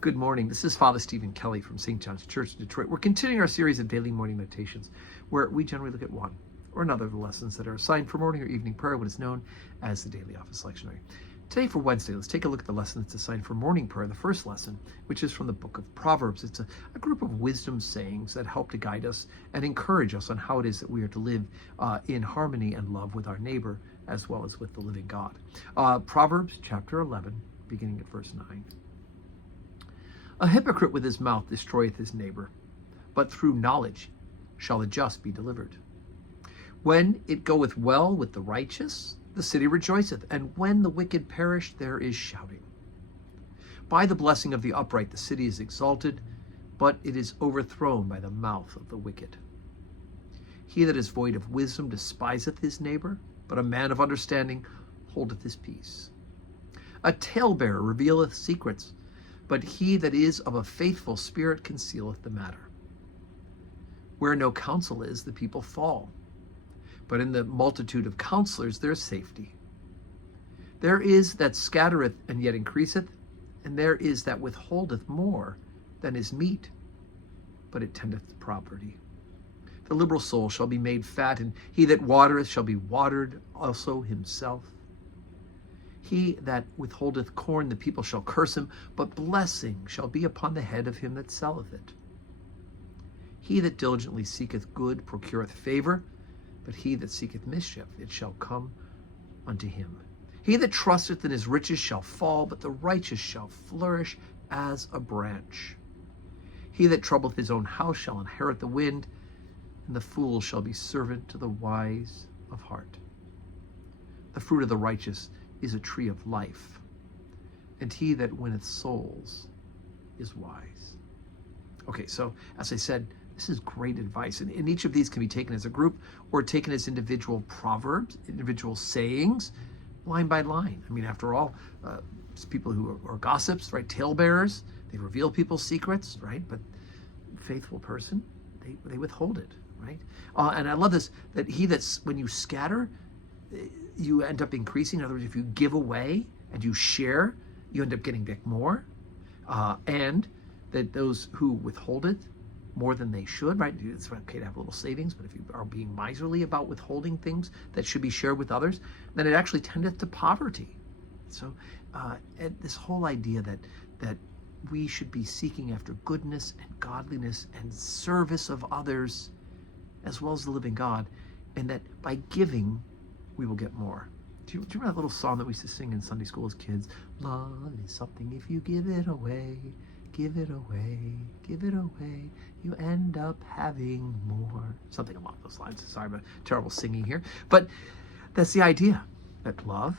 Good morning. This is Father Stephen Kelly from St. John's Church in Detroit. We're continuing our series of daily morning meditations where we generally look at one or another of the lessons that are assigned for morning or evening prayer, what is known as the Daily Office Lectionary. Today for Wednesday, let's take a look at the lesson that's assigned for morning prayer, the first lesson, which is from the book of Proverbs. It's a group of wisdom sayings that help to guide us and encourage us on how it is that we are to live in harmony and love with our neighbor as well as with the living God. Proverbs chapter 11, beginning at verse 9. A hypocrite with his mouth destroyeth his neighbor, but through knowledge shall the just be delivered. When it goeth well with the righteous, the city rejoiceth, and when the wicked perish, there is shouting. By the blessing of the upright the city is exalted, but it is overthrown by the mouth of the wicked. He that is void of wisdom despiseth his neighbor, but a man of understanding holdeth his peace. A talebearer revealeth secrets, but he that is of a faithful spirit concealeth the matter. Where no counsel is, the people fall, but in the multitude of counselors there is safety. There is that scattereth and yet increaseth, and there is that withholdeth more than is meet, but it tendeth to property. The liberal soul shall be made fat, and he that watereth shall be watered also himself. He that withholdeth corn, the people shall curse him, but blessing shall be upon the head of him that selleth it. He that diligently seeketh good procureth favor, but he that seeketh mischief, it shall come unto him. He that trusteth in his riches shall fall, but the righteous shall flourish as a branch. He that troubleth his own house shall inherit the wind, and the fool shall be servant to the wise of heart. The fruit of the righteous is a tree of life, and he that winneth souls is wise. Okay, so as I said, this is great advice, and each of these can be taken as a group or taken as individual proverbs, individual sayings, line by line. I mean, after all, it's people who are gossips, right? Talebearers, they reveal people's secrets, right? But faithful person, they withhold it, right? And I love this, that he that's, when you scatter, you end up increasing. In other words, if you give away and you share, you end up getting back more. And that those who withhold it more than they should, right? It's okay to have a little savings, but if you are being miserly about withholding things that should be shared with others, then it actually tendeth to poverty. So this whole idea that we should be seeking after goodness and godliness and service of others, as well as the living God, and that by giving, we will get more. Do you remember that little song that we used to sing in Sunday school as kids? Love is something if you give it away, give it away, give it away, you end up having more. Something along those lines. Sorry about terrible singing here. But that's the idea, that love,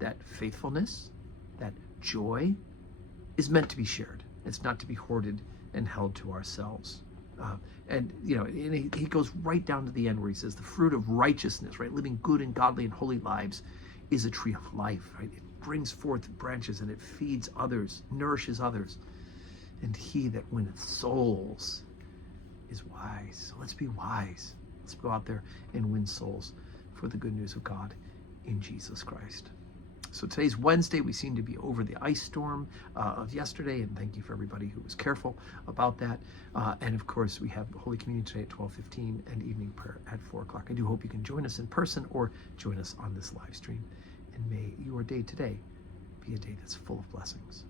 that faithfulness, that joy is meant to be shared. It's not to be hoarded and held to ourselves. And he goes right down to the end where he says the fruit of righteousness, right? Living good and godly and holy lives is a tree of life, right? It brings forth branches and it feeds others, nourishes others. And he that winneth souls is wise. So let's be wise. Let's go out there and win souls for the good news of God in Jesus Christ. So today's Wednesday. We seem to be over the ice storm of yesterday, and thank you for everybody who was careful about that. And of course, we have Holy Communion today at 12:15 and evening prayer at 4 o'clock. I do hope you can join us in person or join us on this live stream. And may your day today be a day that's full of blessings.